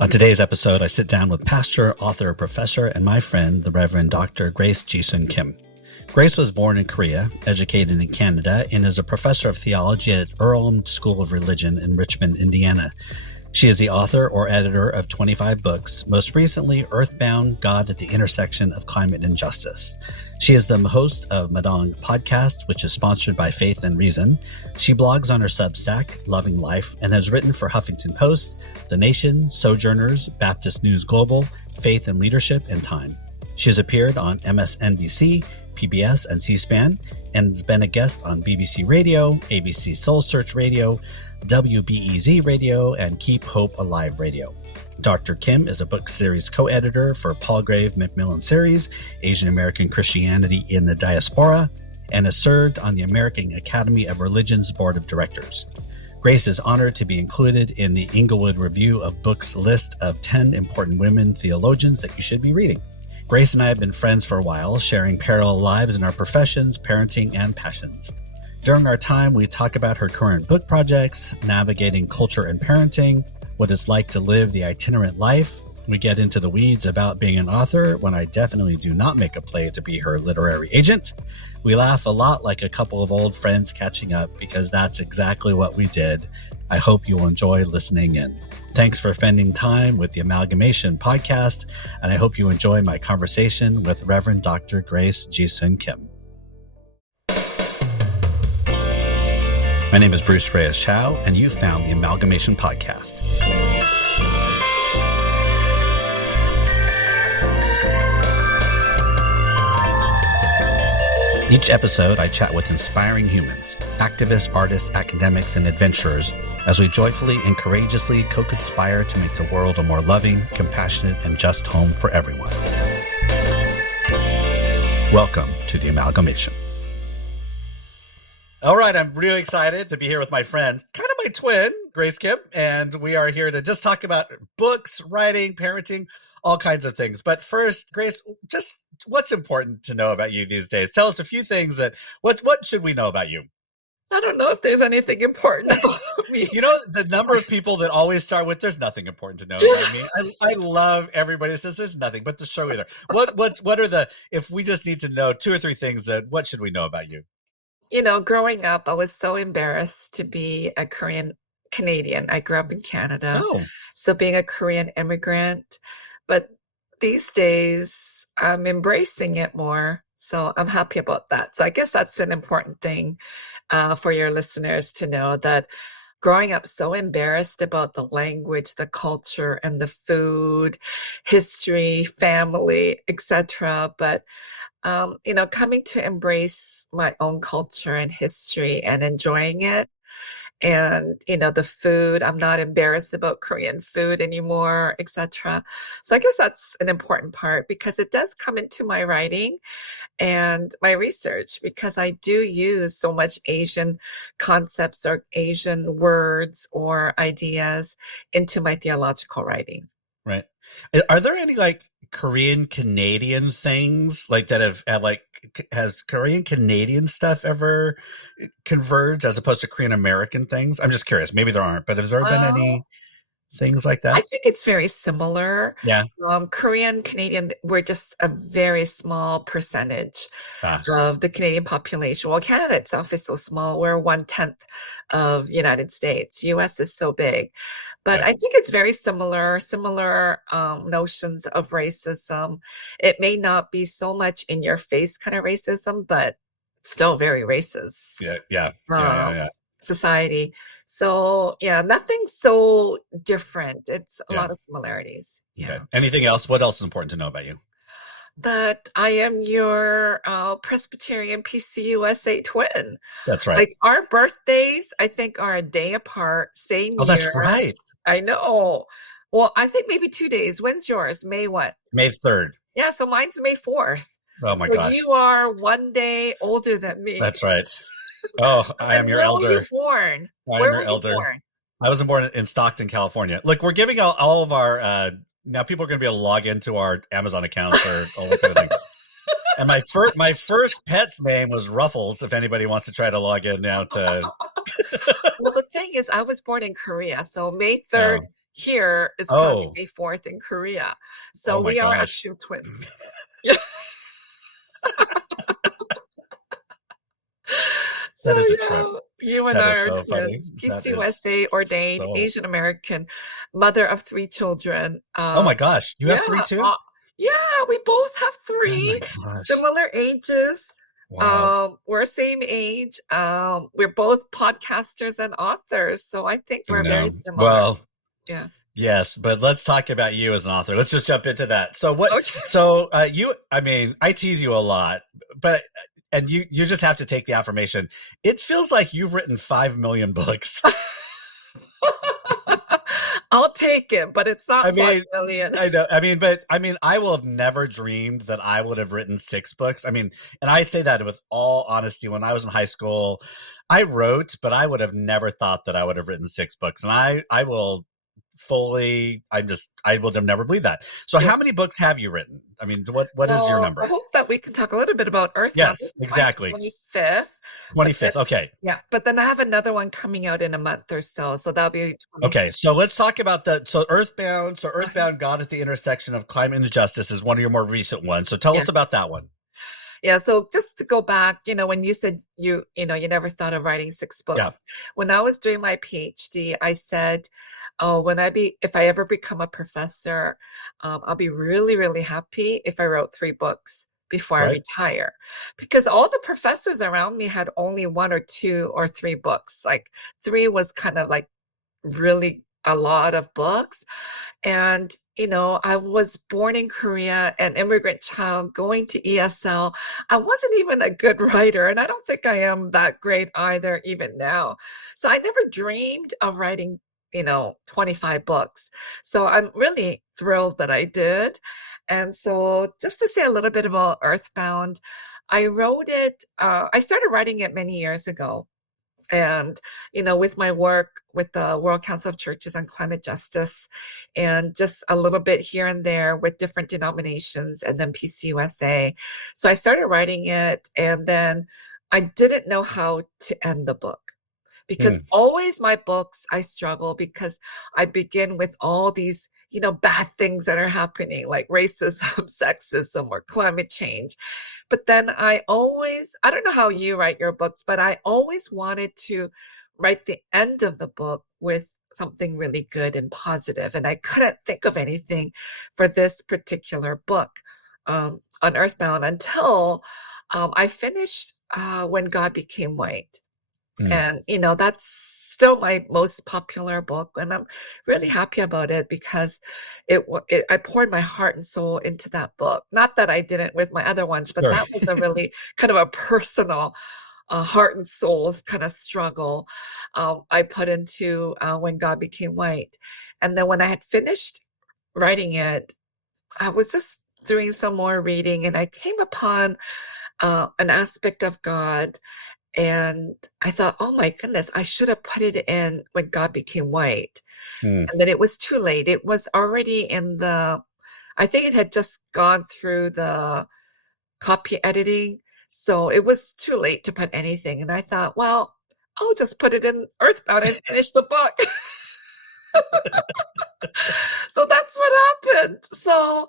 On today's episode, I sit down with pastor, author, professor, and my friend, the Reverend Dr. Grace Ji-sun Kim. Grace was born in Korea, educated in Canada, and is a professor of theology at Earthbound School of Religion in Richmond, Indiana. She is the author or editor of 25 books, most recently Earthbound, God at the Intersection of Climate and Justice. She is the host of Madong Podcast, which is sponsored by Faith and Reason. She blogs on her Substack, Loving Life, and has written for Huffington Post, The Nation, Sojourners, Baptist News Global, Faith and Leadership, and Time. She has appeared on MSNBC, PBS, and C-SPAN, and has been a guest on BBC Radio, ABC Soul Search Radio, WBEZ Radio, and Keep Hope Alive Radio. Dr. Kim is a book series co-editor for Palgrave Macmillan Series, Asian American Christianity in the Diaspora, and has served on the American Academy of Religion's Board of Directors. Grace is honored to be included in the Englewood Review of Book's list of 10 important women theologians that you should be reading. Grace and I have been friends for a while, sharing parallel lives in our professions, parenting, and passions. During our time, we talk about her current book projects, navigating culture and parenting, what it's like to live the itinerant life. We get into the weeds about being an author when I definitely do not make a play to be her literary agent. We laugh a lot like a couple of old friends catching up because that's exactly what we did. I hope you'll enjoy listening in. Thanks for spending time with the Amalgamation Podcast, and I hope you enjoy my conversation with Reverend Dr. Grace Ji-sun Kim. My name is Bruce Reyes-Chow, and you found the Amalgamation Podcast. Each episode, I chat with inspiring humans, activists, artists, academics, and adventurers as we joyfully and courageously co-conspire to make the world a more loving, compassionate, and just home for everyone. Welcome to the Amalgamation. All right, I'm really excited to be here with my friend, kind of my twin, Grace Kim, and we are here to just talk about books, writing, parenting, all kinds of things. But first, Grace, just what's important to know about you these days? Tell us a few things that, what should we know about you? I don't know if there's anything important about me. You know, the number of people that always start with, there's nothing important to know about me. I love everybody that says there's nothing, but the show either. What are the, if we just need to know 2 or 3 things that, what should we know about you? You know, growing up, I was so embarrassed to be a Korean Canadian. I grew up in Canada. Oh. So being a Korean immigrant, but these days I'm embracing it more. So I'm happy about that. So I guess that's an important thing for your listeners to know, that growing up so embarrassed about the language, the culture, and the food, history, family, etc. But you know, coming to embrace my own culture and history and enjoying it. And, you know, the food, I'm not embarrassed about Korean food anymore, etc. So I guess that's an important part because it does come into my writing and my research, because I do use so much Asian concepts or Asian words or ideas into my theological writing. Right. Are there any like Korean Canadian things like that have like, has Korean Canadian stuff ever converged as opposed to Korean American things? I'm just curious. Maybe there aren't, but has there been any things like that? I think it's very similar. Yeah. Korean Canadian, we're just a very small percentage of the Canadian population. Well, Canada itself is so small. We're 1/10 of United States. US is so big. But I think it's very similar notions of racism. It may not be so much in your face kind of racism, but still very racist. Yeah. Society. So yeah, nothing so different. It's a lot of similarities. Yeah. Okay. Anything else? What else is important to know about you? That I am your Presbyterian PCUSA twin. That's right. Like our birthdays, I think, are a day apart, same year. Oh, that's right. I know. Well, I think maybe 2 days. When's yours? May what? May 3rd. Yeah, so mine's May 4th. Oh my gosh. You are 1 day older than me. That's right. Oh, I am your elder. Where were you born? Where were you born? I was born in Stockton, California. Look, we're giving out all of our now people are going to be able to log into our Amazon accounts or all that kind of thing. And my first pet's name was Ruffles, if anybody wants to try to log in now to... Well, the thing is, I was born in Korea, so May 3rd here is probably Oh, May 4th in Korea. So oh my we are gosh. actual twins. Yeah. So That is a trip. you and That I is are so funny. twins. That is PCUSA, ordained, so. Asian American, mother of 3 children. Oh my gosh. You have Yeah, three too? yeah, we both have Oh my 3 gosh. similar ages. Wild. We're same age. We're both podcasters and authors, so I think I we're very know. similar. Well, Yeah. yes, but let's talk about you as an author. Let's just jump into that. So Okay. I mean, I tease you a lot, but and you just have to take the affirmation. It feels like you've written 5 million books. I'll take it, but it's I not 5 mean, million. I know. I mean, I will have never dreamed that I would have written 6 books. I mean, and I say that with all honesty. When I was in high school, I wrote, but I would have never thought that I would have written 6 books. And I will fully, I will never believe that. So, Yeah. how many books have you written? I mean, what is your Well, I number? hope that we can talk a little bit about Earthbound. This Yes, is my exactly. 25th, but then 25th. Okay. yeah, but then I have another one coming out in a month or so, so that'll be 20. Okay, so let's talk about Earthbound. So Uh-huh. Earthbound, God at the Intersection of Climate and Justice is one of your more recent ones. So tell Yeah. us about that one. Yeah, so just to go back, when you said you never thought of writing 6 Yeah, books. When I was doing my PhD, I said, "Oh, if I ever become a professor, I'll be really, really happy if I wrote 3 books before I right. retire." Because all the professors around me had only 1 or 2 or 3 books. Like 3 was kind of like really a lot of books. And, I was born in Korea, an immigrant child going to ESL. I wasn't even a good writer, and I don't think I am that great either, even now. So I never dreamed of writing, 25 books. So I'm really thrilled that I did. And so just to say a little bit about Earthbound, I started writing it many years ago. And, with my work with the World Council of Churches on Climate Justice and just a little bit here and there with different denominations and then PCUSA. So I started writing it and then I didn't know how to end the book. Because Hmm. always my books, I struggle because I begin with all these, bad things that are happening, like racism, sexism, or climate change. But then I don't know how you write your books, but I always wanted to write the end of the book with something really good and positive. And I couldn't think of anything for this particular book on Earthbound until I finished When God Became White. Hmm. And, that's still my most popular book. And I'm really happy about it because I poured my heart and soul into that book. Not that I didn't with my other ones, but Sure. that was a really kind of a personal heart and soul kind of struggle I put into When God Became White. And then when I had finished writing it, I was just doing some more reading and I came upon an aspect of God and I thought, oh my goodness, I should have put it in When God Became White. Hmm. And then it was too late. It was already I think it had just gone through the copy editing. So it was too late to put anything. And I thought, well, I'll just put it in Earthbound and finish the book. So that's what happened. So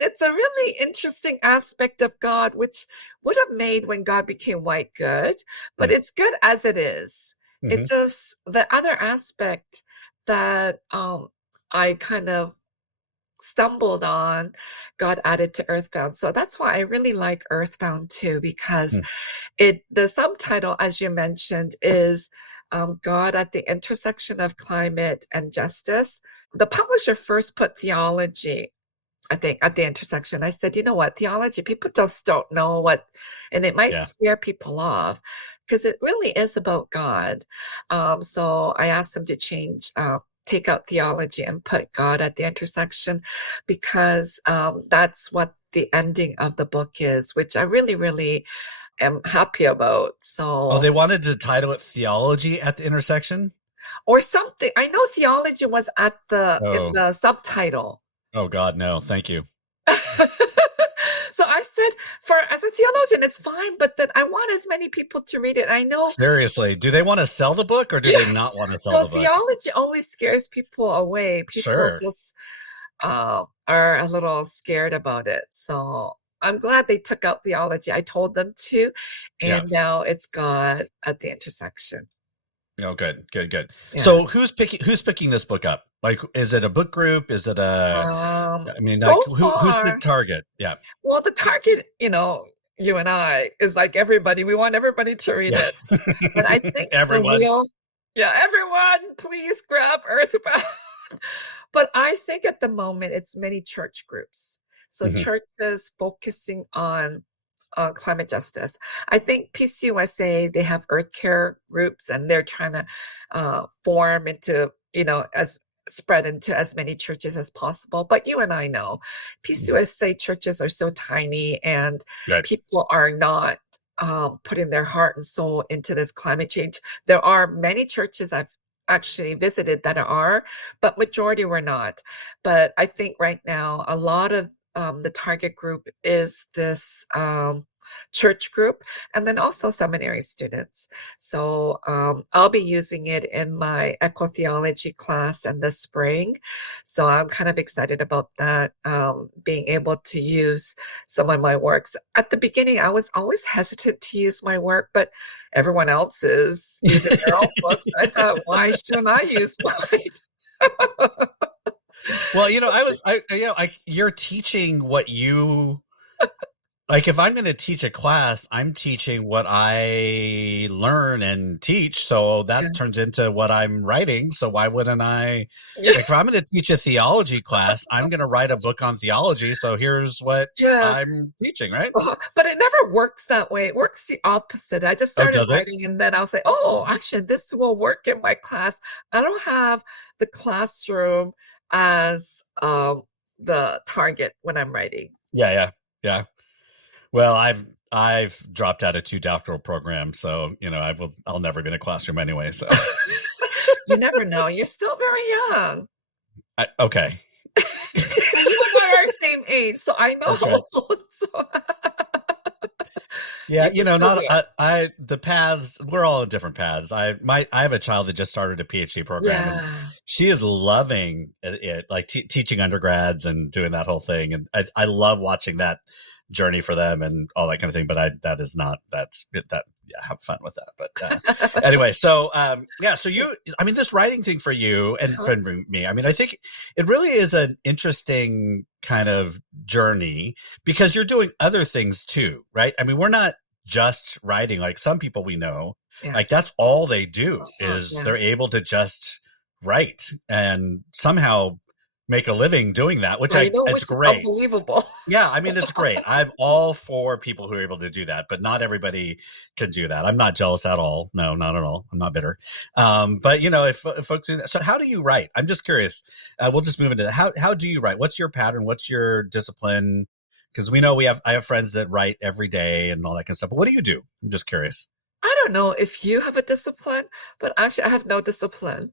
it's a really interesting aspect of God, which would have made When God Became White good, but Hmm. it's good as it is. Hmm. It just, the other aspect that I kind of stumbled on, God added to Earthbound. So that's why I really like Earthbound too, because Hmm. the subtitle, as you mentioned, is God at the Intersection of Climate and Justice. The publisher first put theology, I think, at the intersection. I said, you know what, theology, people just don't know what, and it might Yeah. scare people off because it really is about God. So I asked them to take out theology and put God at the intersection because that's what the ending of the book is, which I really, really am happy about. Oh, So, they wanted to title it Theology at the Intersection? or something. I know theology was in Oh. the subtitle. Oh God, no. Thank you. So I said, as a theologian, it's fine, but then I want as many people to read it. I know. Seriously, do they want to sell the book or do Yeah. they not want to sell So the book? theology always scares people away. People Sure. just are a little scared about it. So I'm glad they took out theology. I told them to, Yeah. and now it's got at the intersection. Oh, good. Yeah. So who's picking this book up? Like, is it a book group? Is it I mean, like, So who's the far, target? Yeah. well, the target, you and I, is like everybody. We want everybody to read Yeah. it. But I think Everyone. everyone, please grab Earthbound. But I think at the moment it's many church groups. So Mhm. churches focusing on climate justice. I think PCUSA, they have earth care groups and they're trying to form into, as spread into as many churches as possible. But you and I know PCUSA churches are so tiny and Right. people are not putting their heart and soul into this climate change. There are many churches I've actually visited that are, but majority were not. But I think right now a lot of the target group is this church group and then also seminary students. So I'll be using it in my eco-theology class in the spring. So I'm kind of excited about that, being able to use some of my works. At the beginning, I was always hesitant to use my work, but everyone else is using their own books. I thought, why shouldn't I use mine? Well, you're teaching what you like. If I'm going to teach a class, I'm teaching what I learn and teach. So Yeah. that turns into what I'm writing. So why wouldn't I? Yeah. Like, if I'm going to teach a theology class, I'm going to write a book on theology. So here's what Yeah. I'm teaching, right? But it never works that way. It works the opposite. I just Oh, started does it? writing and then I was like, oh, actually, this will work in my class. I don't have the classroom as the target when I'm writing. Yeah. Well, I've dropped out of 2 doctoral programs, so I'll never be in a classroom anyway. So You never know. You're still very young. Okay. Well, you and I are the same age, so I know That's how right. old. So Yeah, you can still not do it. the paths, we're all in different paths. I have a child that just started a PhD program and Yeah. she is loving it, like teaching undergrads and doing that whole thing. And I love watching that journey for them and all that kind of thing. But have fun with that. But anyway, so this writing thing for you and Uh-huh. for me, I mean, I think it really is an interesting kind of journey because you're doing other things too, right? I mean, we're not just writing. Like some people we know, Yeah. like that's all they do is Yeah. they're able to just write and somehow make a living doing that, which I know, it's which is great. unbelievable. Yeah, I mean, it's great. I'm all for people who are able to do that, but not everybody can do that. I'm not jealous at all. No, not at all. I'm not bitter. But if folks do that, so how do you write? I'm just curious. We'll just move into that. How do you write? What's your pattern? What's your discipline? Because we know I have friends that write every day and all that kind of stuff. But what do you do? I'm just curious. I don't know if you have a discipline, but actually I have no discipline.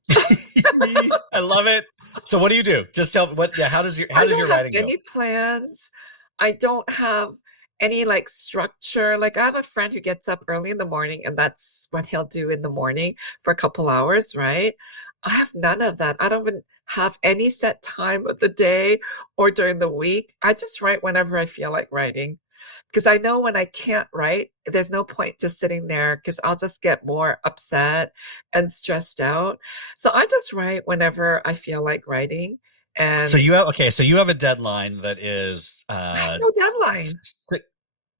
I love it. So what do you do? Just tell what. Yeah. How does your I don't have writing go? any plans. I don't have any like structure. Like I have a friend who gets up early in the morning and that's what he'll do in the morning for a couple hours, right? I have none of that. I don't even have any set time of the day or during the week. I just write whenever I feel like writing. Because I know when I can't write, there's no point just sitting there because I'll just get more upset and stressed out. So I just write whenever I feel like writing. So And you have a deadline that is I have no deadline.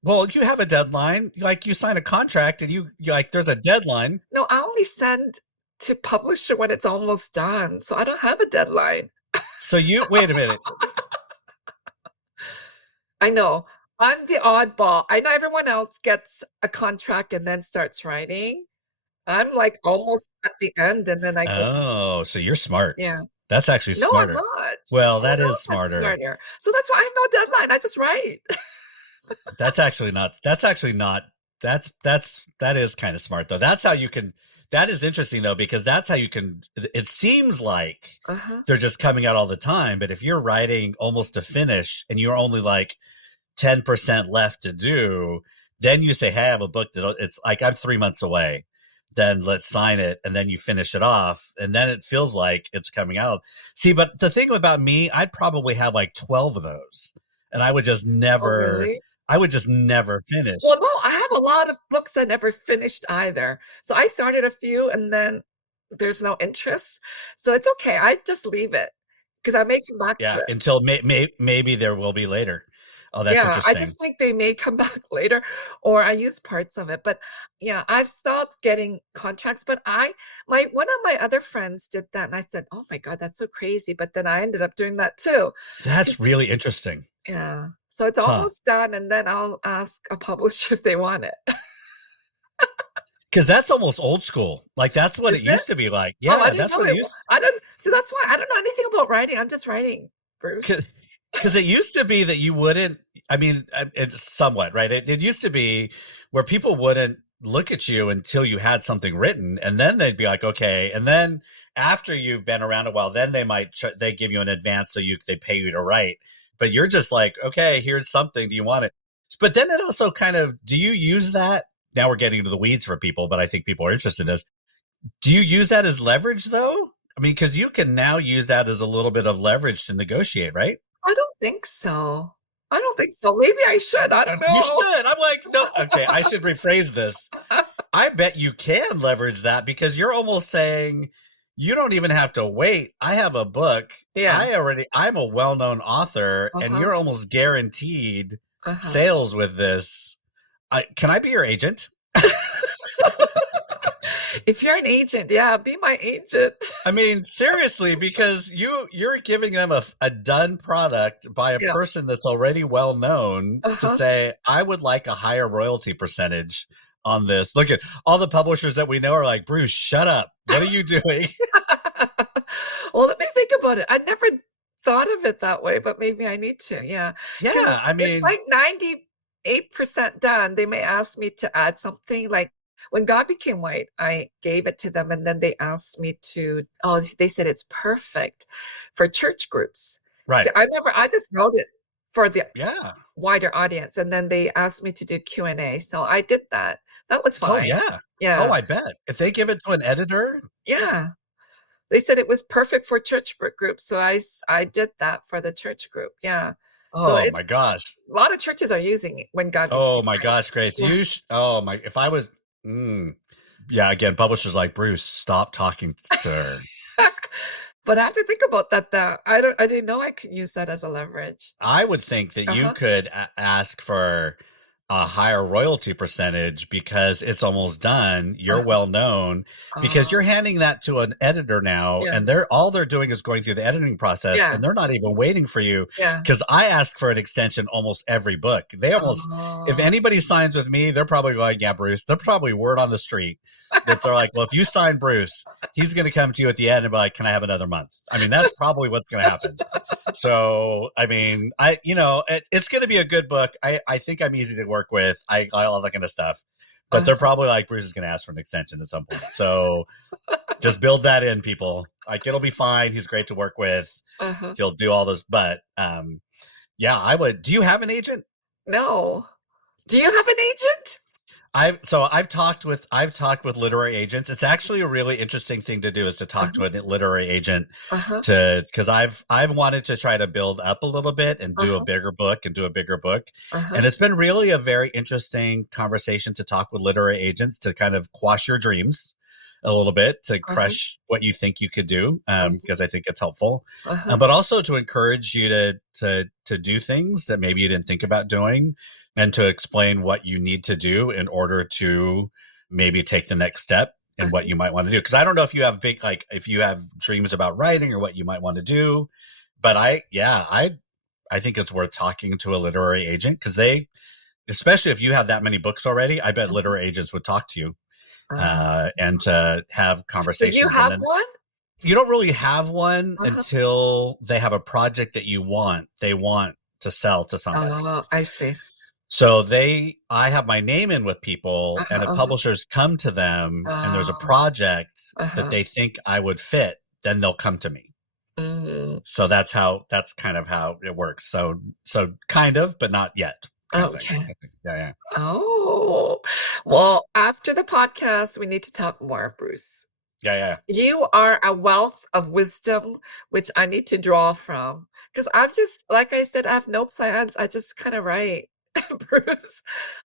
well, you have a deadline. Like you sign a contract and you like there's a deadline. No, I only send to publisher when it's almost done. So I don't have a deadline. So you wait a minute. I know. I'm the oddball. I know everyone else gets a contract and then starts writing. I'm like almost at the end and then I go, Oh, so you're smart. yeah. That's actually No, I'm smarter. not. Well, that Everyone is else gets smarter. smarter. So that's why I have no deadline. I just write. That's actually not. That is kind of smart though. That's how you can. That is interesting though because that's how you can. It seems like Uh-huh. they're just coming out all the time, but if you're writing almost to finish and you're only like 10% left to do, then you say, hey, I have a book that it's like, I'm 3 months away. Then let's sign it. And then you finish it off. And then it feels like it's coming out. See, but the thing about me, I'd probably have like 12 of those. And I would just Oh, never, really? I would just never finish. Well, no, I have a lot of books I never finished either. So I started a few and then there's no interest. So it's okay. I just leave it because I may come back to Yeah. it. Until maybe there will be later. Oh, that's Yeah, I interesting. just think they may come back later or I use parts of it. But yeah, I've stopped getting contracts. But one of my other friends did that and I said, oh my God, that's so crazy. But then I ended up doing that too. That's really interesting. Yeah. So it's Huh. almost done and then I'll ask a publisher if they want it. Because that's almost old school. Like, that's what Is it it? used to be like. Oh, I Yeah, didn't that's know what it it. used. I don't see. That's why I don't know anything about writing. I'm just writing, Bruce. Because it used to be that you wouldn't, I mean, it's somewhat, right? It used to be where people wouldn't look at you until you had something written, and then they'd be like, okay. And then after you've been around a while, then they might, they give you an advance so they pay you to write. But you're just like, okay, here's something. Do you want it? But then it also kind of, do you use that? Now we're getting into the weeds for people, but I think people are interested in this. Do you use that as leverage, though? I mean, because you can now use that as a little bit of leverage to negotiate, right? I don't think so. I don't think so. Maybe I should. I don't You know. should. I'm like, no, okay, I should rephrase this. I bet you can leverage that because you're almost saying you don't even have to wait. I have a book. Yeah. I'm a well-known author, and Uh-huh. you're almost guaranteed Uh-huh. sales with this. Can I be your agent? If you're an agent, yeah, be my agent. I mean, seriously, because you're giving them a done product by a Yeah. person that's already well known to Uh-huh. say, I would like a higher royalty percentage on this. Look at all the publishers that we know are like, Bruce, shut up. What are you doing? Well, let me think about it. I never thought of it that way, but maybe I need to. Yeah. Yeah, Because I it's mean, like 98% done. They may ask me to add something like when God Became White, I gave it to them and then they asked me to, oh, they said it's perfect for church groups. right. So I just wrote it for the Yeah. wider audience and then they asked me to do Q&A. So I did that. That was Oh, fine. yeah. Oh, Yeah. I bet. If they give it to an editor, Yeah. They said it was perfect for church groups, so I did that for the church group, yeah. So oh my gosh. a lot of churches are using it when God Oh Became my White. gosh, Grace. Yeah. Oh my, if I was, yeah, again, publishers like, Bruce, stop talking to her. But I have to think about that though. I didn't know I could use that as a leverage. I would think that you Uh-huh. could ask for a higher royalty percentage because it's almost done. You're Uh-huh. well known because you're handing that to an editor now, Yeah. and all they're doing is going through the editing process, Yeah. and they're not even waiting for you. Yeah. Because I ask for an extension almost every book. If Oh. anybody signs with me, they're probably going, yeah, Bruce. They're probably word on the street. It's like, well, if you sign Bruce, he's going to come to you at the end and be like, can I have another month? I mean, that's probably what's going to happen. So, I mean, it's going to be a good book. I think I'm easy to work with. I all that kind of stuff, but they're Uh-huh. probably like, Bruce is going to ask for an extension at some point. So just build that in, people. Like, it'll be fine. He's great to work with. Uh-huh. He'll do all those. But yeah, I would. Do you have an agent? No. Do you have an agent? I've talked with literary agents. It's actually a really interesting thing to do is to talk to Uh-huh. a literary agent Uh-huh. because I've wanted to try to build up a little bit and do a Uh-huh. bigger book Uh-huh. and it's been really a very interesting conversation to talk with literary agents to kind of quash your dreams a little bit, to Uh-huh. crush what you think you could do, Uh-huh. because I think it's helpful, Uh-huh. but also to encourage you to do things that maybe you didn't think about doing, and to explain what you need to do in order to maybe take the next step and what Uh-huh. you might want to do. Because I don't know if you have if you have dreams about writing or what you might want to do, but I think it's worth talking to a literary agent because especially if you have that many books already, I bet Uh-huh. literary agents would talk to you Uh, and to have do you conversations. And have then one? you don't really have one Uh-huh. until they have a project that they want to sell to somebody. Oh, I see. So I have my name in with people, and if Uh-huh. publishers come to them and there's a Uh-huh. project that Uh-huh. they think I would fit, then they'll come to me. Mm. So that's kind of how it works. So kind of, but not yet. Kind of Okay. thing. Yeah. Oh, well, after the podcast, we need to talk more, Bruce. Yeah. You are a wealth of wisdom, which I need to draw from. Because I'm just, like I said, I have no plans. I just kind of write. Bruce,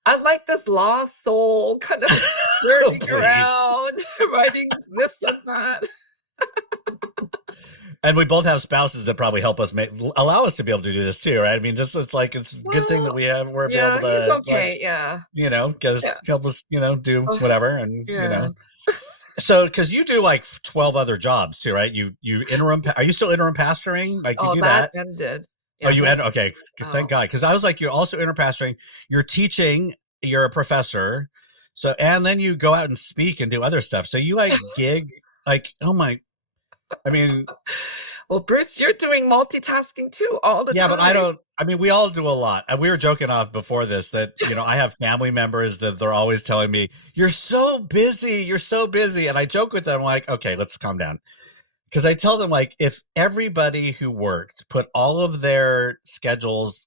I'm like this lost soul kind of Oh, journeying please. around, writing this and that. And we both have spouses that probably help us allow us to be able to do this too, right? I mean, just it's a good thing that Well, we're be able yeah, he's to, like, okay. Yeah. because Yeah. help us, do Uh, whatever, and yeah. So, because you do like 12 other jobs too, right? You interim. Are you still interim pastoring? Like you Oh, do that that? ended. Oh, Yeah, you that, end. Okay, thank oh. God. Because I was like, you're also interim pastoring. You're teaching. You're a professor. So, and then you go out and speak and do other stuff. So you like gig. Like, oh my. I mean, Well, Bruce, you're doing multitasking too all the yeah, but I time. don't. I mean, we all do a lot. And we were joking off before this that I have family members that they're always telling me, "You're so busy. You're so busy." And I joke with them like, "Okay, let's calm down." Because I tell them, like, if everybody who worked put all of their schedules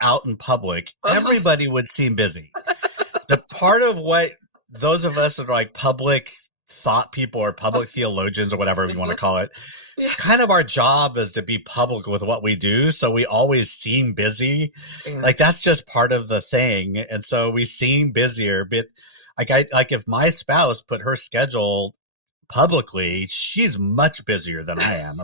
out in public, everybody would seem busy. The part of what those of us that are like public thought people or public theologians or whatever you want to call it, Yeah. kind of our job is to be public with what we do. So we always seem busy. Yeah. Like that's just part of the thing. And so we seem busier. But like if my spouse put her schedule publicly, she's much busier than I am.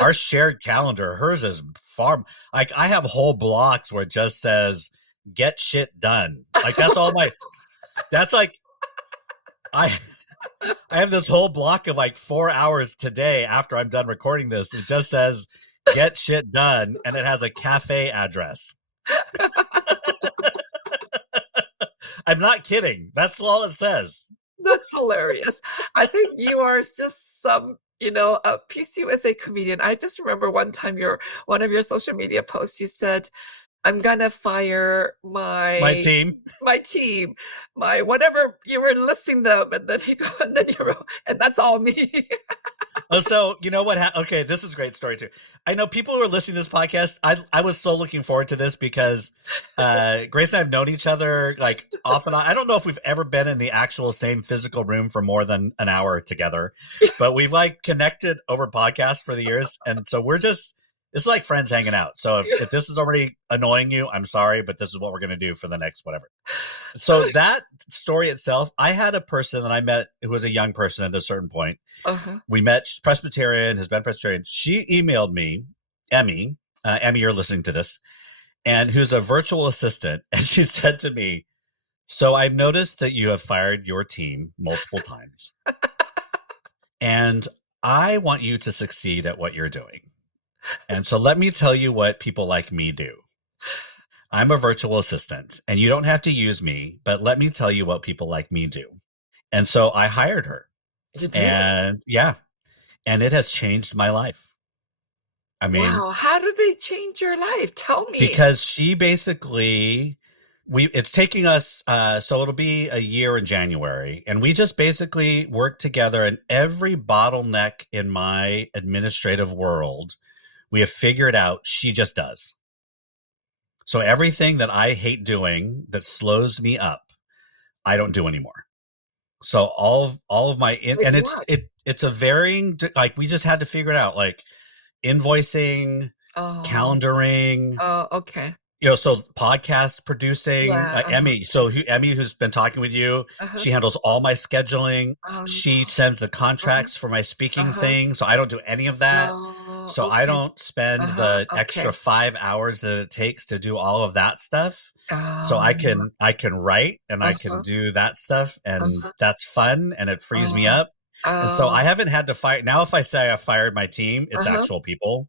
Our shared calendar, hers is far. Like I have whole blocks where it just says "get shit done." Like that's all my. That's like I have this whole block of like 4 hours today after I'm done recording this. It just says "get shit done" and it has a cafe address. I'm not kidding. That's all it says. That's hilarious. I think you are just some, a PCUSA comedian. I just remember one time one of your social media posts, you said, I'm gonna fire My team. my team, my whatever you were listing them, and then you wrote, and that's all me. Oh, so you know what? Okay, this is a great story too. I know people who are listening to this podcast. I was so looking forward to this because Grace and I have known each other like off and on. I don't know if we've ever been in the actual same physical room for more than an hour together, but we've like connected over podcast for the years, and so it's like friends hanging out. So if this is already annoying you, I'm sorry, but this is what we're going to do for the next whatever. So that story itself, I had a person that I met who was a young person at a certain point. We met, she's Presbyterian, has been Presbyterian. She emailed me, Emmy, you're listening to this, and who's a virtual assistant. And she said to me, so I've noticed that you have fired your team multiple times. And I want you to succeed at what you're doing. And so let me tell you what people like me do. I'm a virtual assistant, and you don't have to use me, but let me tell you what people like me do. And so I hired her. You did? And yeah, and it has changed my life. I mean, wow, how did they change your life? Tell me. because she basically, it's taking us, so it'll be a year in January, and we just basically work together, and every bottleneck in my administrative world, we have figured out she just does. So everything that I hate doing that slows me up, I don't do anymore. So all of my Like and what? it's a varying, like we just had to figure it out, like invoicing, Oh, calendaring, oh, okay. so podcast producing, Yeah, Emmy. So yes. Emmy, who's been talking with you, Uh-huh. she handles all my scheduling. Um, She sends the uh-huh, contracts for my speaking uh-huh. thing. So I don't do any of that. Oh, So I okay. don't spend Uh-huh, the extra okay. 5 hours that it takes to do all of that stuff. So Oh, I can write and I can uh-huh, do that stuff, and uh-huh. that's fun and it frees me Oh, up. And so I oh, haven't had to fire. Now if I say I fired my team, it's uh-huh. actual people.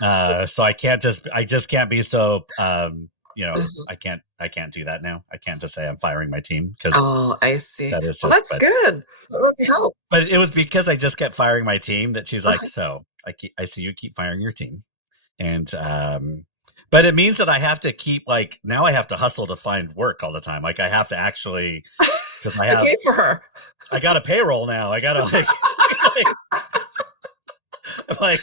So I just can't be so Mhm. I can't do that now. I can't just say I'm firing my team because Oh, I see. that is Well, just, that's good. That really helped. but it was because I just kept firing my team that she's like, Uh-huh. so I see you keep firing your team. And but it means that I have to keep, like, now I have to hustle to find work all the time. Like I have to actually, because To pay for her. I got a payroll now. I gotta like I'm like,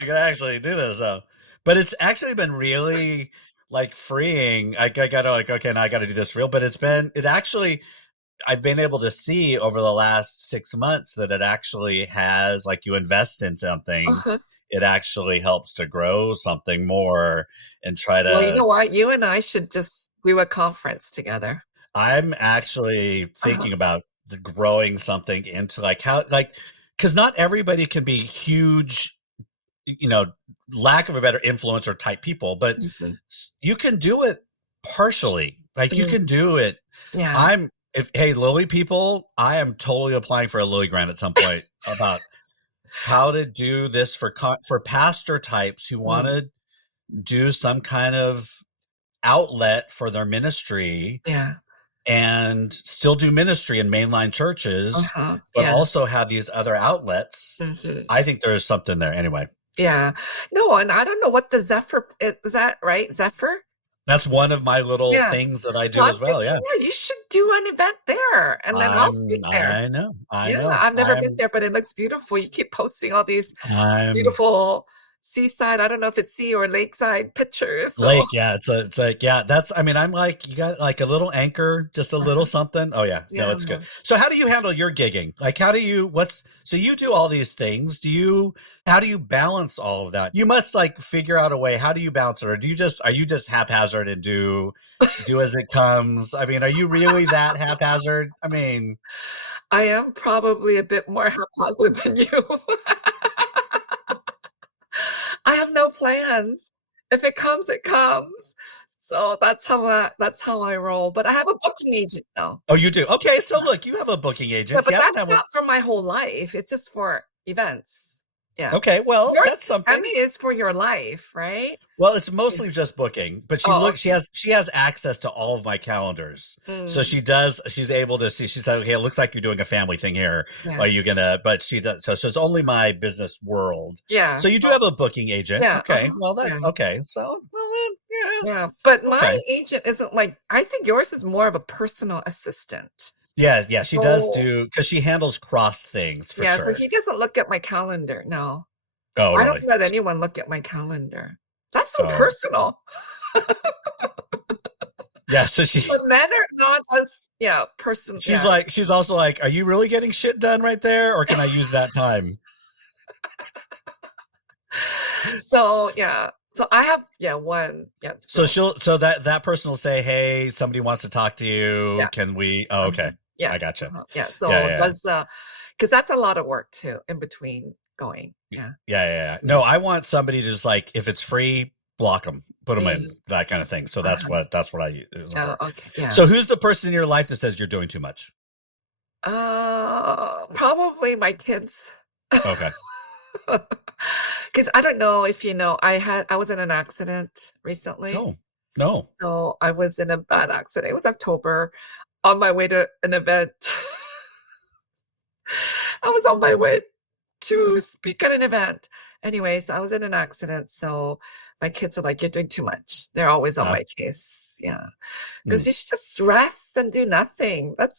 you can actually do this though. But it's actually been really like freeing. I gotta like, okay, now I gotta do this real. But I've been able to see over the last 6 months that it actually has, like, you invest in something, Uh-huh. it actually helps to grow something more and try Well, you to. know what? You and I should just do a conference together. I'm actually Uh-huh. thinking about the growing something into like how, like, because not everybody can be huge, you know, lack of a better influencer type people, but Mhm. you can do it partially. Like you Mhm. can do it. Yeah. If hey, Lily people, I am totally applying for a Lily grant at some point about how to do this for pastor types who want Mm. to do some kind of outlet for their ministry Yeah. and still do ministry in mainline churches, Uh-huh. but Yeah. also have these other outlets. Mhm. I think there's something there. Anyway, Yeah. No, and I don't know what the Zephyr is that right? Zephyr? that's one of my little Yeah. things that I So do I'm as well. thinking, Yeah. yeah, you should do an event there, and then I'll speak there. I know. I Yeah, know. I've never been there, but it looks beautiful. You keep posting all these I'm beautiful seaside, I don't know if it's sea or lakeside pictures, so Lake, yeah, it's like, yeah, that's, I mean, I'm like, you got like a little anchor, just a little uh-huh. something. Oh yeah, no, Yeah. it's good. So how do you handle your gigging? Like, so you do all these things. How do you balance all of that? You must like figure out a way. How do you balance it? Or are you just haphazard and do as it comes? I mean, are you really that haphazard? I mean, I am probably a bit more haphazard than you. I have no plans. If it comes, it comes. So that's how I roll, but I have a booking agent though. oh, you do? Okay, so look, you have a booking Yeah, agent. See, but I don't that's have one. not for my whole life, it's just for events. Yeah. Okay, well, Yours, that's something. Emmy, is for your life, right? Well, it's Yeah. mostly just booking, but Oh, she has access to all of my calendars. So mm, she's able to see, she said, okay, it looks like you're doing a family thing here. yeah. Are you gonna, but she does, so it's only my business world. Yeah, So you do so have a booking agent. yeah, Okay. Well, yeah, that's okay. So, well, then, yeah, but yeah. my Okay. agent isn't like I think yours is more of a personal assistant. Yeah. Yeah. She does So, do, because she handles cross things for yeah, so sure. he doesn't look at my calendar, no. Oh, I don't really? let anyone look at my calendar. That's so Oh, personal. yeah. So But men are not as yeah, person yeah. she's also like, are you really getting shit done right there? Or can I use that time? So, yeah. So I have yeah, one yeah, So so that person will say, "Hey, somebody wants to talk to you. yeah, Can we?" Oh, okay, yeah, I gotcha. yeah, Yeah, so yeah, does the because that's a lot of work too in between going. yeah, Yeah, yeah. yeah. No, I want somebody to just like, if it's free, block them, put them in, Mm, that kind of thing. So uh-huh. that's what I use them Oh, for. okay, yeah. So who's the person in your life that says you're doing too much? Probably my kids. Okay. Because I don't know if you know, I was in an accident recently. No, no. So I was in a bad accident. It was October on my way to an event. I was on my way to speak at an event. Anyways, I was in an accident. So my kids are like, you're doing too much. They're always on Uh, my case. Yeah. hmm. Because you should just rest and do nothing. And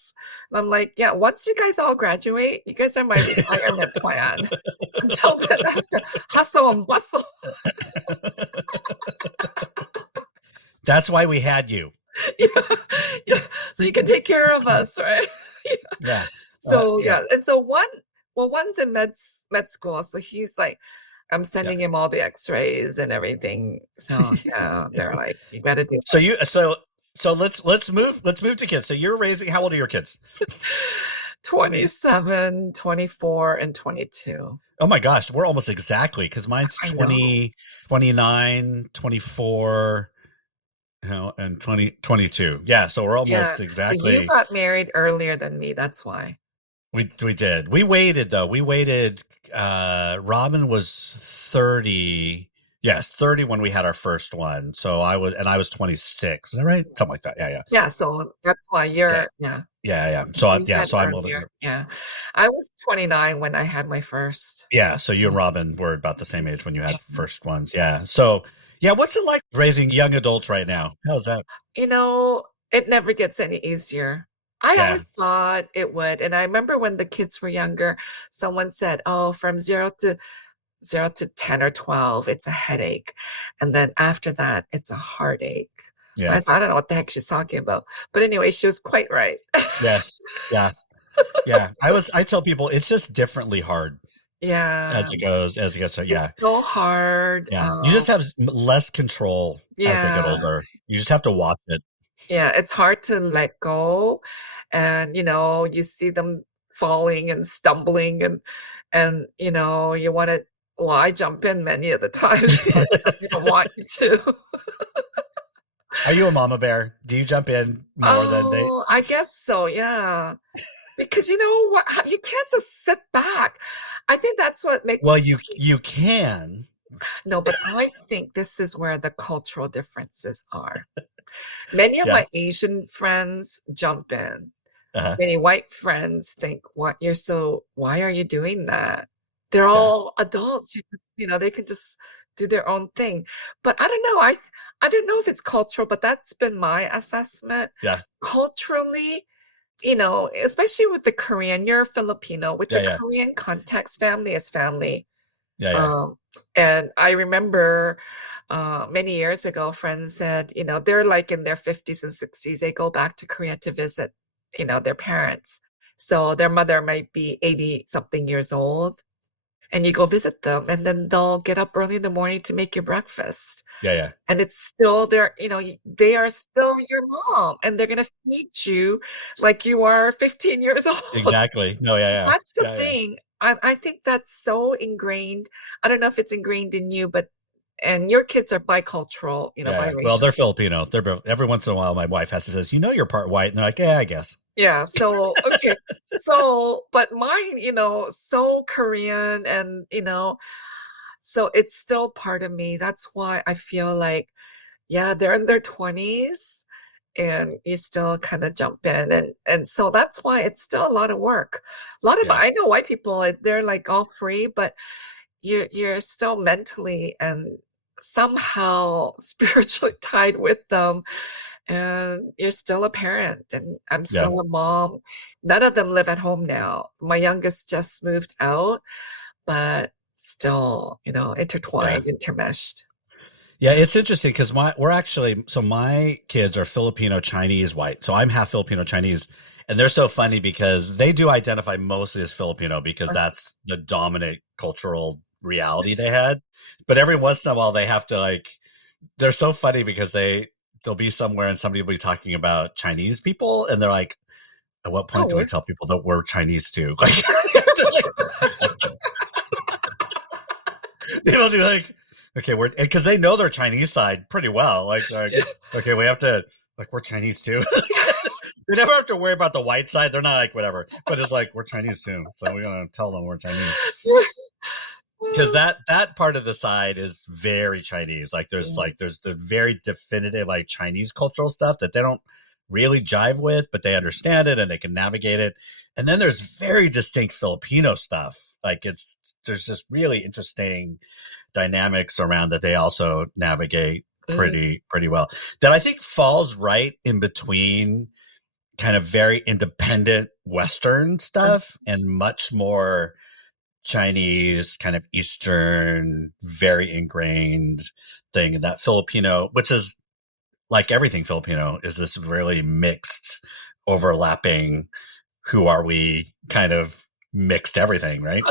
I'm like, yeah, once you guys all graduate, you guys are my retirement plan. Until then, I have to hustle and bustle. That's why we had you. Yeah, yeah. So you can take care of us, right? Yeah. Yeah. So Yeah. yeah, and so one's in med school, so he's like, I'm Yeah. sending him all the X-rays and everything. So yeah, they're like, you got to do So let's move to kids. So you're raising, how old are your kids? 27, 24, and 22. Oh my gosh, we're almost exactly, because mine's I know. 20, 29, 24, and 22. Yeah, so we're Yeah. almost So you exactly. got married earlier than me. That's why. We did. We waited though. We waited. Robin was 30. Yes, 30 when we had our first one. So I was 26. Is that right? Something like that. Yeah, yeah, Yeah. So that's why yeah, you're, yeah. yeah. So We yeah, had so I'm a little bit. earlier. Yeah. I was 29 when I had my first. So Yeah, so you and Robin were about the same age when you had yeah. first ones. Yeah. So yeah, what's it like raising young adults right now? How's that? You know, it never gets any easier. I Yeah. always thought it would. And I remember when the kids were younger, someone said, oh, from 0 to 10 or 12, it's a headache. And then after that, it's a heartache. Yeah. I don't know what the heck she's talking about. But anyway, she was quite right. Yes. Yeah. Yeah. I tell people it's just differently hard Yeah. as it goes. So It's yeah. so hard. Yeah. You just have less control as they get Yeah. older. You just have to watch it. Yeah. It's hard to let go. And, you see them falling and stumbling and, you want to, well, I jump in many of the times. You don't want you to. Are you a mama bear? Do you jump in more than they? Oh, I guess so, yeah. Because you know what? You can't just sit back. I think that's what makes Well, you can. no, but I think this is where the cultural differences are. Many of Yeah. my Asian friends jump in. Uh-huh. Many white friends think, why are you doing that? They're Yeah. all adults, they can just do their own thing. But I don't know. I don't know if it's cultural, but that's been my assessment. Yeah. Culturally, especially with the Korean, you're Filipino, with Yeah. the Yeah. Korean context, family is family. Yeah. Yeah. Um, and I remember many years ago, friends said, they're like in their 50s and 60s. They go back to Korea to visit, their parents. So their mother might be 80 something years old. And you go visit them, and then they'll get up early in the morning to make your breakfast. Yeah. Yeah. And it's still they are still your mom, and they're going to feed you like you are 15 years old. Exactly. No. Yeah. Yeah. That's the Yeah. Yeah. thing. I think that's so ingrained. I don't know if it's ingrained in you, and your kids are bicultural, Yeah, yeah. Well, biracial. they're Filipino. Every once in a while, my wife has to says, "You're part white," and they're like, "Yeah, I guess." Yeah. So, okay. So, but mine, so Korean and, so it's still part of me. That's why I feel like, yeah, they're in their 20s and you still kind of jump in. And so that's why it's still a lot of work. Yeah, I know white people, they're like all free, but you're still mentally and somehow spiritually tied with them, and you're still a parent, and I'm yeah, still a mom. None of them live at home now. My youngest just moved out, but still, yeah, intertwined, intermeshed. yeah. It's interesting because my kids are Filipino Chinese white, so I'm half Filipino Chinese, and they're so funny because they do identify mostly as Filipino because that's the dominant cultural reality they had. But every once in a while, they have to they're so funny because they'll be somewhere and somebody will be talking about Chinese people, and they're like, at what point Oh, do we we're tell people that we're Chinese too? They'll do okay, because they know their Chinese side pretty well. Okay, we have to, we're Chinese too. They never have to worry about the white side. They're not like, whatever. But it's like, we're Chinese too. So we're going to tell them we're Chinese. Because that part of the side is very Chinese. There's the very definitive Chinese cultural stuff that they don't really jive with, but they understand it and they can navigate it. And then there's very distinct Filipino stuff. There's just really interesting dynamics around that they also navigate pretty well. That I think falls right in between kind of very independent Western stuff and much more Chinese, kind of Eastern, very ingrained thing. And that Filipino, which is like everything Filipino, is this really mixed, overlapping, who are we kind of mixed everything, right?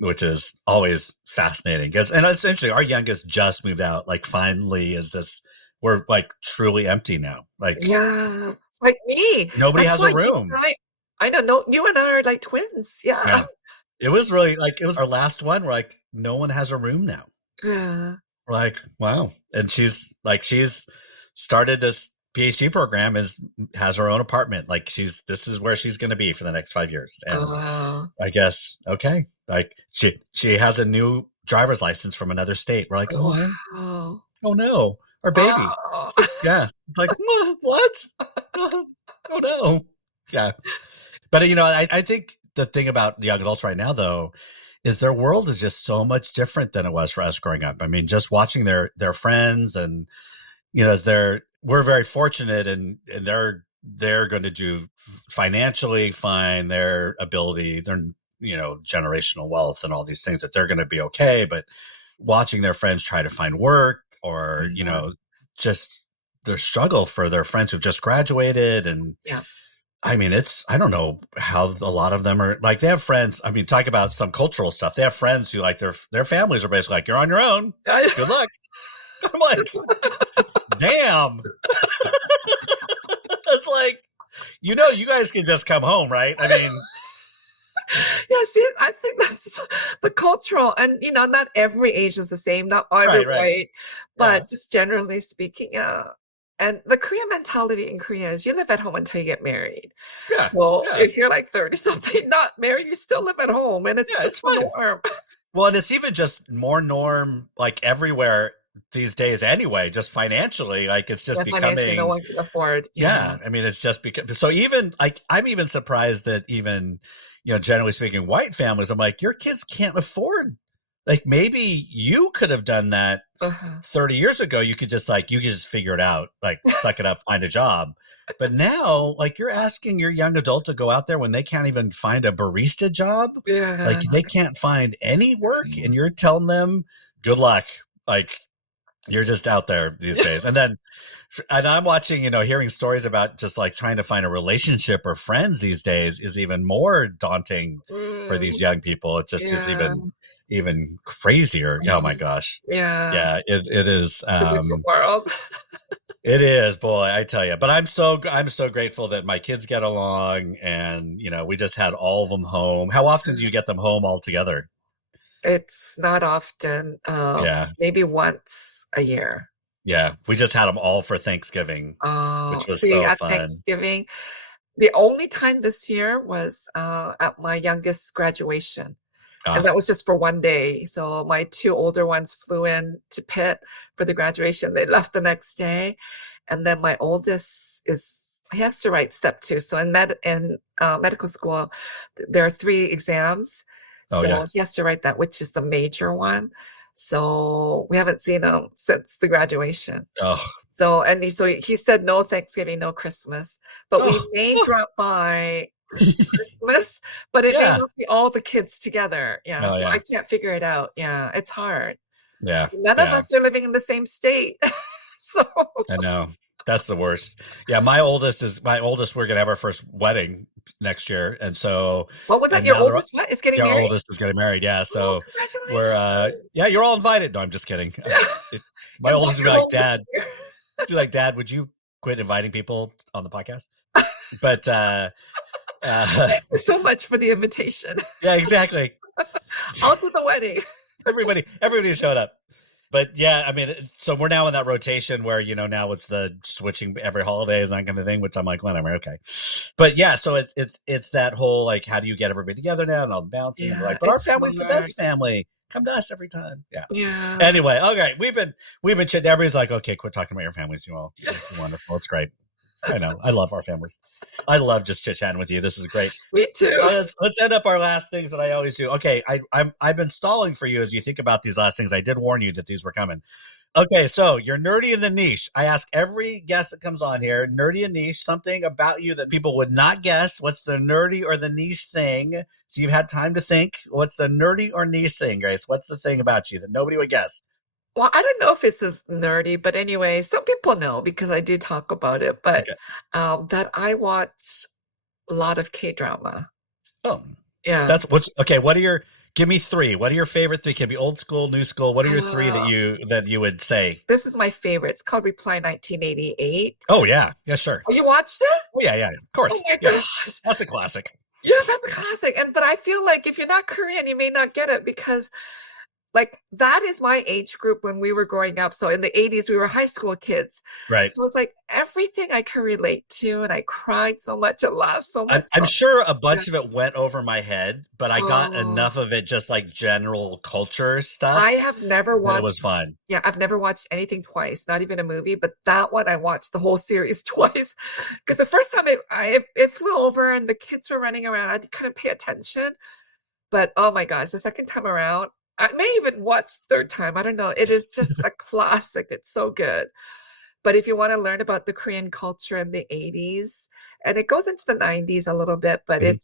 Which is always fascinating. And essentially, our youngest just moved out. Finally, we're truly empty now. Yeah, it's like me. Nobody That's has a why you room. and I don't know, you and I are like twins. Yeah. Yeah. It was really it was our last one. We're like, no one has a room now. Yeah. We're like, wow. And she's started this PhD program, has her own apartment. This is where she's going to be for the next 5 years. And Wow. I guess, okay. She has a new driver's license from another state. We're like, Wow. oh no, our baby. Wow. Yeah. It's like, what? Oh no. Yeah. But, I think the thing about young adults right now, though, is their world is just so much different than it was for us growing up. I mean, just watching their friends and, we're very fortunate and they're they're going to do financially fine, their ability, their, generational wealth and all these things, that they're going to be okay. But watching their friends try to find work, or, Yeah. just their struggle for their friends who've just graduated. And Yeah. I mean, I don't know how a lot of them are like, they have friends. I mean, talk about some cultural stuff. They have friends who, like, their families are basically like, you're on your own. Good luck. I'm like, damn. It's like, you guys can just come home, right? I mean, Yeah, see, I think that's the cultural, and not every Asian's the same, not every right. white, Yeah. but just generally speaking, yeah. And the Korean mentality in Korea is you live at home until you get married. Yeah. So Yeah. if you're like 30 something, not married, you still live at home, and it's Yeah. just It's the fine. norm. Well, and it's even just more norm, like, everywhere these days anyway, just financially, like, it's just Yeah, financially, no becoming, one can afford. Yeah. yeah. I mean, it's just because, so even like, I'm even surprised that even, generally speaking, white families, I'm like, your kids can't afford, like, maybe you could have done that Uh-huh. 30 years ago. You could just figure it out, like, suck it up, find a job. But now, like, you're asking your young adult to go out there when they can't even find a barista job, like, Yeah. they can't find any work, and you're telling them, good luck. Like, you're just out there these days. And I'm watching, hearing stories about just like trying to find a relationship or friends these days is even more daunting for these Mm, young people. It just is yeah. even crazier. Oh my gosh. Yeah. Yeah, it is. The different world. It is, boy, I tell you. But I'm so grateful that my kids get along, and we just had all of them home. How often do you get them home all together? It's not often, Yeah, maybe once a year. yeah. We just had them all for Thanksgiving, Oh, which was see, so at fun. Thanksgiving, the only time this year was, at my youngest graduation, and Ah, that was just for one day. So my 2 older ones flew in to Pitt for the graduation. They left the next day, and then my oldest he has to write step 2. So in medical school, there are 3 exams. oh yeah. So he has to write that, which is the major one. So we haven't seen him since the graduation. Oh, So he said no Thanksgiving, no Christmas, but we oh, may oh. drop by Christmas, but it may Yeah. not be all the kids together. Yeah, Oh so I yeah. can't figure it out. Yeah, it's hard. Yeah. None of Yeah. us are living in the same state. So I know. That's the worst. Yeah, my oldest, we're gonna have our first wedding next year. And so, what was that? and Your now they're, oldest what? Is getting yeah, our married? oldest is getting married. Yeah. Oh, So we're yeah, congratulations. you're all invited. No, I'm just kidding. Yeah. My Invite oldest will be your like, oldest Dad, here. she's like, Dad, would you quit inviting people on the podcast? But uh Thank you so much for the invitation. yeah, exactly. I'll do the wedding. Everybody showed up. But yeah, I mean, so we're now in that rotation where, now it's the switching every holiday is that kind of thing, which I'm like, whatever, okay. But yeah, so it's that whole, like, how do you get everybody together now and all the balancing, and we're Yeah, like, but our it's family's the hard. best family. Come to us every time. Yeah. Yeah. Anyway, okay, we've been chit. Everybody's like, okay, quit talking about your families. You all, it's wonderful. It's great. I know. I love our families. I love just chit chatting with you. This is great. Me too. Let's end up our last things that I always do. Okay, I've been stalling for you as you think about these last things. I did warn you that these were coming. Okay, so you're nerdy in the niche. I ask every guest that comes on here, nerdy and niche, something about you that people would not guess. What's the nerdy or the niche thing? So you've had time to think. What's the nerdy or niche thing, Grace? What's the thing about you that nobody would guess? Well, I don't know if this is nerdy, but anyway, some people know because I do talk about it, but Okay. that I watch a lot of K-drama. Oh, Yeah. okay. Give me 3. What are your favorite 3? Can be old school, new school. What are your 3 Uh, that you would say? this is my favorite. It's called Reply 1988. Oh yeah, yeah, sure. Oh, you watched it? Oh yeah, of Oh course. my Yeah, gosh. that's a classic. Yeah, that's a classic. But I feel like if you're not Korean, you may not get it because like that is my age group when we were growing up. So in the 80s, we were high school kids. Right. So it's like everything I can relate to, and I cried so much and laughed so much. I'm So sure a yeah. bunch of it went over my head, but I got Oh, enough of it, just like general culture I stuff, have never that it watched. was fun. Yeah, I've never watched anything twice, not even a movie. But that one, I watched the whole series twice because the first time it flew over and the kids were running around, I couldn't pay attention. But oh my gosh, the second time around, I may even watch third time. I don't know. It is just a classic. It's so good. But if you want to learn about the Korean culture in the 80s, and it goes into the 90s a little bit, but Mhm.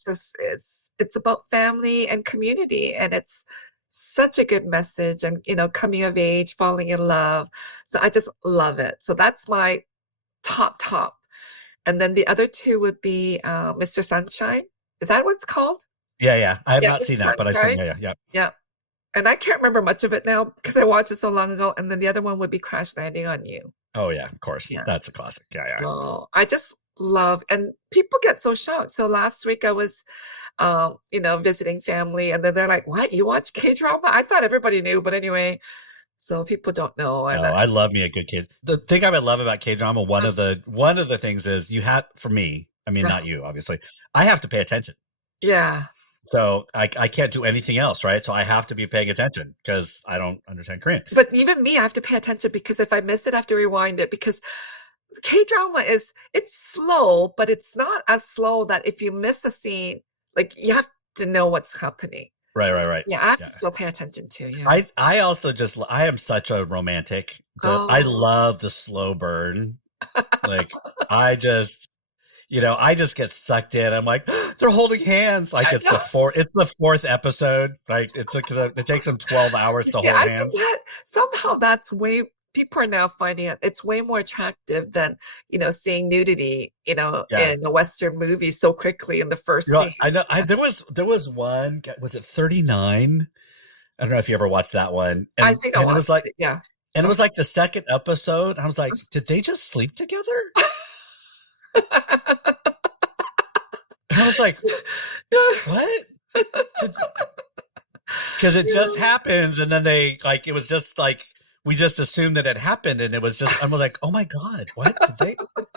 it's about family and community, and it's such a good message, and coming of age, falling in love. So I just love it. So that's my top. And then the other two would be Mr. Sunshine. Is that what it's called? Yeah. I have Yeah, not Mr. seen that, but I've seen, Sunshine. yeah. Yeah. And I can't remember much of it now because I watched it so long ago. And then the other one would be Crash Landing on You. Oh, yeah, of course. Yeah. That's a classic. Yeah. So I just love, and people get so shocked. So last week I was, visiting family, and then they're like, "What? You watch K-drama?" I thought everybody knew, but anyway, so people don't know. And Oh, I love me a good kid. The thing I would love about K-drama, one of the things is you have, for me, I mean, not you, obviously, I have to pay attention. yeah. So I can't do anything else, right? So I have to be paying attention because I don't understand Korean. But even me, I have to pay attention because if I miss it, I have to rewind it because K-drama it's slow, but it's not as slow that if you miss a scene, like you have to know what's happening. Right. Yeah, I have to Yeah. still pay attention to. Yeah. I also just, I am such a romantic. I Oh, love the slow burn. Like, I just, I just get sucked in. I'm like, they're holding hands. Like, I it's know. the fourth episode. Like, it's because it takes them 12 hours You to see, hold I think hands. that somehow that's way people are now finding it's way more attractive than, seeing nudity, Yeah. in a Western movie so quickly in the first scene. I know. There was one. Was it 39? I don't know if you ever watched that one. I And think I and it watched was like, it. Yeah. and it was like the second episode. I was like, did they just sleep together? And I was like, what? Because it just Yeah. happens, and then they, like, it was just like we just assumed that it happened, and it was just, I'm like, oh my god, what did they? That's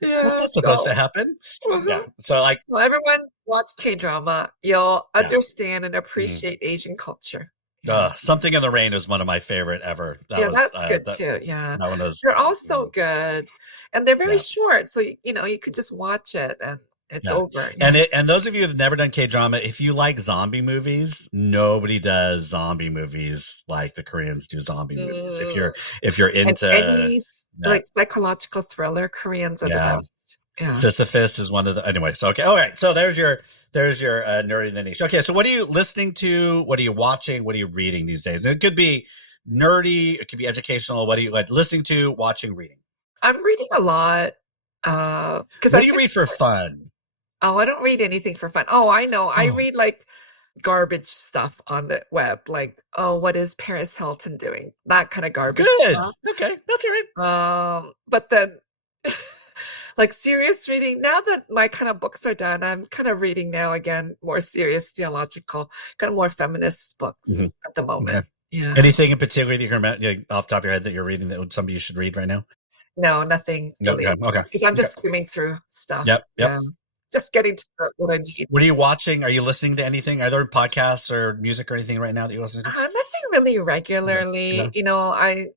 Yeah. not supposed to So, happen. mhm. Yeah. So, like, Well, everyone watch K-drama. You'll yeah. understand and Mhm. appreciate Asian culture. Yeah. Something in the Rain is one of my favorite ever. That Yeah, was that's good too. Yeah. that one was. They're all so good. And they're very Yeah. short. So, you could just watch it and it's Yeah. over. Yeah. And those of you who've never done K-drama, if you like zombie movies, nobody does zombie movies like the Koreans do zombie movies. Mm. If you're And into any that, like psychological thriller, Koreans are the yeah. best. Yeah. Sisyphus is one of the, anyway. So, okay. All right. So there's your nerdy in the niche. Okay. So what are you listening to? What are you watching? What are you reading these days? And it could be nerdy. It could be educational. What are you like listening to, watching, reading? I'm reading a lot because What I do you read finished for fun? I don't read anything for fun. Oh, I know. I Oh, read like garbage stuff on the web, like, oh, what is Paris Hilton doing? That kind of garbage good. stuff. Okay. That's all right. But then like serious reading, now that my kind of books are done, I'm kind of reading now again, more serious theological, kind of more feminist books at the Mm-hmm. moment. Okay. Yeah. Anything in particular that you can remember, off the top of your head that you're reading that somebody should read right now? No, nothing No. really. Okay. Because I'm Okay. just skimming through stuff. Yep. Yeah. Just getting to what I need. What are you watching? Are you listening to anything, either podcasts or music or anything right now that you're listening to? Nothing really Okay. regularly. No. I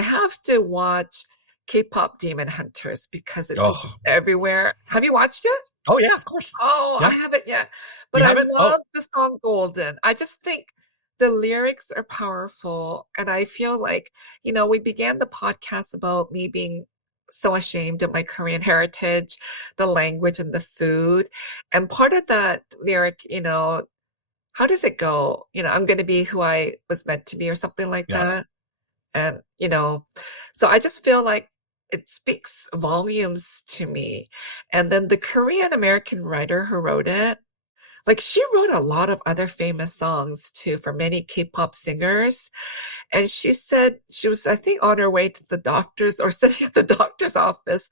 have to watch K-pop Demon Hunters because it's just Oh. everywhere. Have you watched it? Oh yeah, of course. Oh, I Yeah. haven't yet. But You I haven't? Oh, love the song Golden. I just think the lyrics are powerful. And I feel like, we began the podcast about me being so ashamed of my Korean heritage, the language and the food. And part of that lyric, how does it go? I'm going to be who I was meant to be or something like yeah. that. And, so I just feel like it speaks volumes to me. And then the Korean American writer who wrote it, like she wrote a lot of other famous songs too for many K-pop singers. And she said she was, I think, on her way to the doctor's or sitting at the doctor's office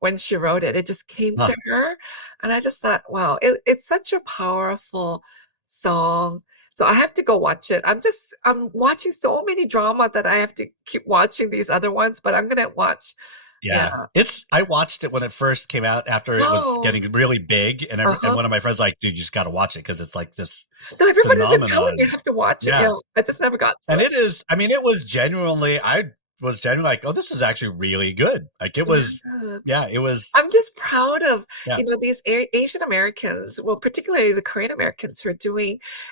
when she wrote it. It just came Huh. to her. And I just thought, wow, it's such a powerful song. So I have to go watch it. I'm watching so many drama that I have to keep watching these other ones, but I'm gonna watch. Yeah. Yeah. I watched it when it first came out after it was No. getting really big, and Uh-huh. one of my friends like, dude, you just got to watch it because it's like this No, everybody's been telling me I phenomenon. have to watch it. Yeah. Yeah. I just never got to And it. it is, I mean, it was genuinely, I was genuinely like, oh, this is actually really good. Like, it was, Yeah. yeah, it was, I'm just proud of, yeah. these Asian Americans, well, particularly the Korean Americans who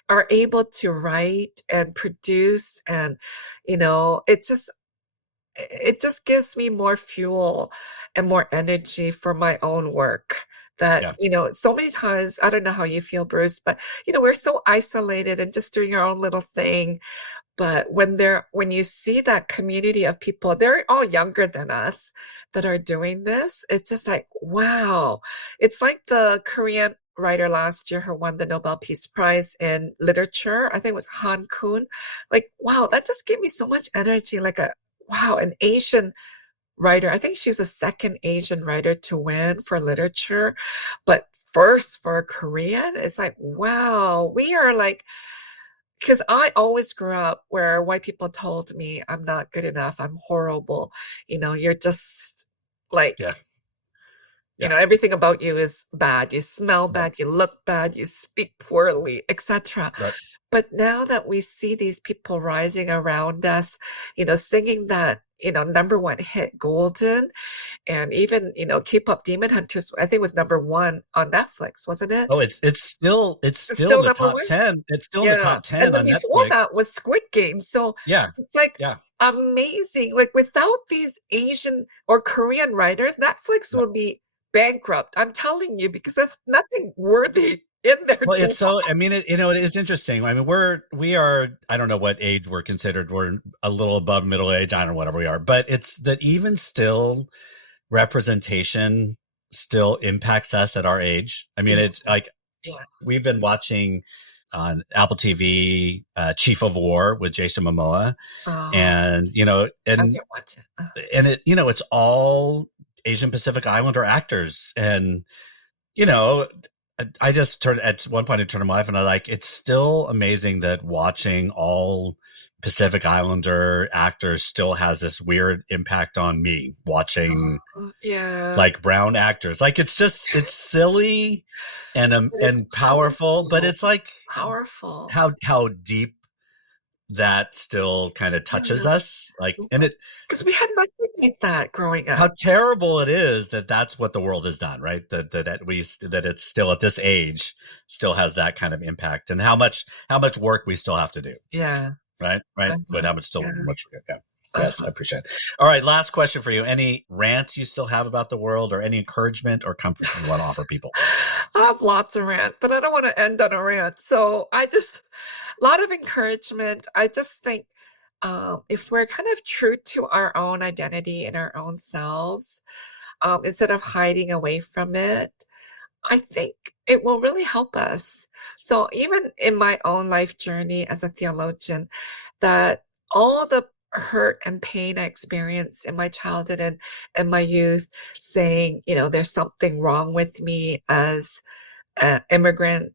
are able to write and produce. And, it's just, it just gives me more fuel and more energy for my own work. That, Yeah. so many times, I don't know how you feel, Bruce, but we're so isolated and just doing our own little thing. But when you see that community of people, they're all younger than us that are doing this, it's just like, wow. It's like the Korean writer last year who won the Nobel Peace Prize in literature. I think it was Han Kun. Like, wow, that just gave me so much energy. Like wow, an Asian writer. I think she's the second Asian writer to win for literature. But first for a Korean, it's like, wow, we are like, because I always grew up where white people told me I'm not good enough, I'm horrible, you're just like, Yeah. Yeah. everything about you is bad. You smell Right. bad, you look bad, you speak poorly, etc. Right. But now that we see these people rising around us, singing that, number one hit, Golden, and even, K-pop Demon Hunters, I think was number one on Netflix, wasn't it? Oh, it's It's still in still the number top one? 10. It's still in the Yeah, top and 10 then on before Netflix. that was Squid Game, so Yeah. it's like Yeah. amazing. Like without these Asian or Korean writers, Netflix Yeah. would be bankrupt. I'm telling you, because there's nothing worthy in there Well, to it's so, watch. I mean, it is interesting. I mean, we are, I don't know what age we're considered. We're a little above middle age. I don't know, whatever we are, but it's that even still representation still impacts us at our age. I mean, Yeah, it's like yeah. we've been watching on Apple TV, Chief of War with Jason Momoa, Oh, and I can't watch it. it's all Asian Pacific Islander actors, and you know, I just turned at one point. I turned to my wife, and I like. It's still amazing that watching all Pacific Islander actors still has this weird impact on me. Watching Yeah, like brown actors, like it's silly but it's and powerful, but powerful, it's like powerful. how deep that still kind of touches Yeah, us, like, and it because we had nothing like that growing how up. terrible it is that that's what the world has done, right? That at least that it's still at this age still has that kind of impact, and how much work we still have to do, Yeah, right? But uh-huh, how much still yeah, much yeah. Yes, I uh-huh. appreciate it. All right, last question for you. Any rants you still have about the world, or any encouragement or comfort you want to offer people? I have lots of rant, but I don't want to end on a rant. So a lot of encouragement. I just think if we're kind of true to our own identity and our own selves, instead of hiding away from it, I think it will really help us. So even in my own life journey as a theologian, that all the hurt and pain I experienced in my childhood and my youth, saying, there's something wrong with me as immigrant,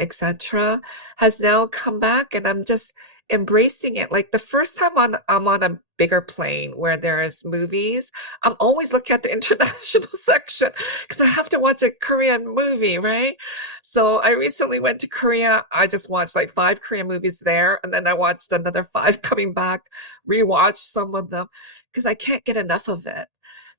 etc., has now come back, and I'm just embracing it. Like the first time I'm on a bigger plane where there is movies, I'm always looking at the international section because I have to watch a Korean movie, right? So I recently went to Korea. I just watched like 5 Korean movies there, and then I watched another 5 coming back, rewatched some of them because I can't get enough of it.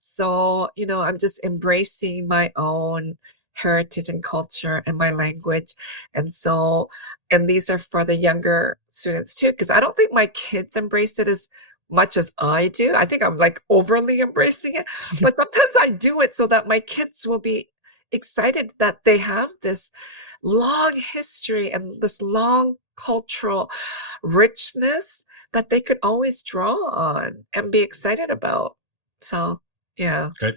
So, I'm just embracing my own heritage and culture and my language. And so, and these are for the younger students too, because I don't think my kids embrace it as much as I do. I think I'm like overly embracing it, but sometimes I do it so that my kids will be excited that they have this long history and this long cultural richness that they could always draw on and be excited about. So, yeah. Great.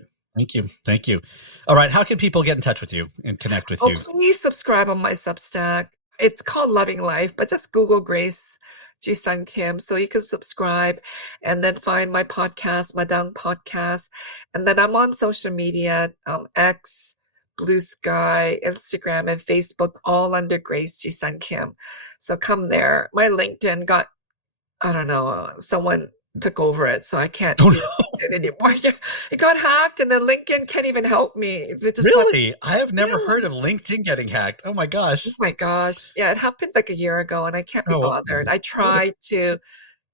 Thank you. All right, how can people get in touch with you and connect with Oh, you? please subscribe on my Substack. It's called Loving Life, but just Google Grace Jisun Kim so you can subscribe and then find my podcast, Madang Podcast. And then I'm on social media, X, Blue Sky, Instagram, and Facebook, all under Grace Jisun Kim. So come there. My LinkedIn got, I don't know, someone took over it, so I can't Oh do no, it anymore. Yeah, it got hacked, and then LinkedIn can't even help me. They just like, really? I have yeah. never heard of LinkedIn getting hacked. Oh my Oh gosh. my gosh. Yeah, it happened like a year ago and I can't be Oh, bothered. I tried to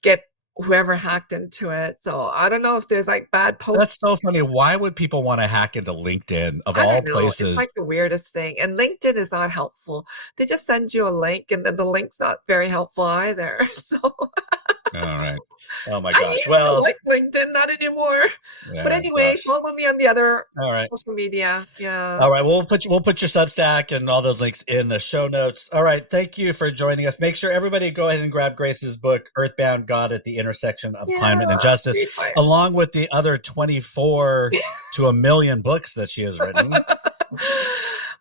get whoever hacked into it. So I don't know if there's like bad that's posts. so funny. Why would people want to hack into LinkedIn of I all don't know. It's places? like the weirdest thing. And LinkedIn is not helpful. They just send you a link and then the link's not very helpful either. So All right. Oh my I gosh. used to Well, like LinkedIn, not anymore. But yeah, anyway, gosh. follow me on the other All right. social media. Yeah. All right. Well, we'll put your Substack and all those links in the show notes. All right. Thank you for joining us. Make sure everybody go ahead and grab Grace's book, Earthbound: God at the Intersection of Climate and Justice, Read my- along with the other 24 to a million books that she has written.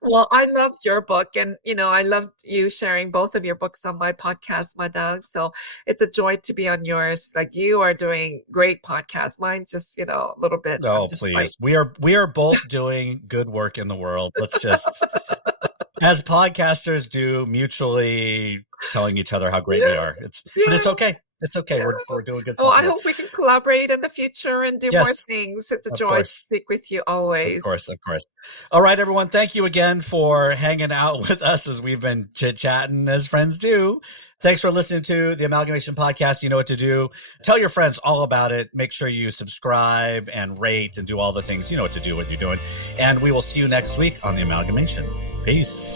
Well, I loved your book, and I loved you sharing both of your books on my podcast, my dog. So it's a joy to be on yours. Like, you are doing great podcasts. Mine's just a little bit. I'm Oh, just please. like, We are both doing good work in the world. Let's just, as podcasters do, mutually telling each other how great we are. But it's okay. It's okay. Yeah. We're doing good Oh, stuff I here. hope we can collaborate in the future and do more Yes, things. It's a of joy to course. speak with you Of always. course, of course. All right, everyone. Thank you again for hanging out with us as we've been chit-chatting as friends do. Thanks for listening to the Amalgamation Podcast. You know what to do. Tell your friends all about it. Make sure you subscribe and rate and do all the things. You know what to do, what you're doing. And we will see you next week on the Amalgamation. Peace.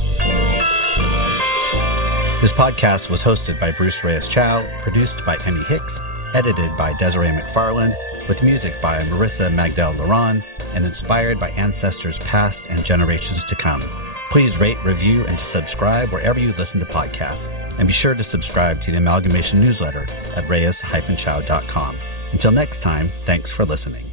This podcast was hosted by Bruce Reyes-Chow, produced by Emmy Hicks, edited by Desiree McFarland, with music by Marissa Magdal-Laron, and inspired by ancestors past and generations to come. Please rate, review, and subscribe wherever you listen to podcasts. And be sure to subscribe to the Amalgamation newsletter at reyes-chow.com. Until next time, thanks for listening.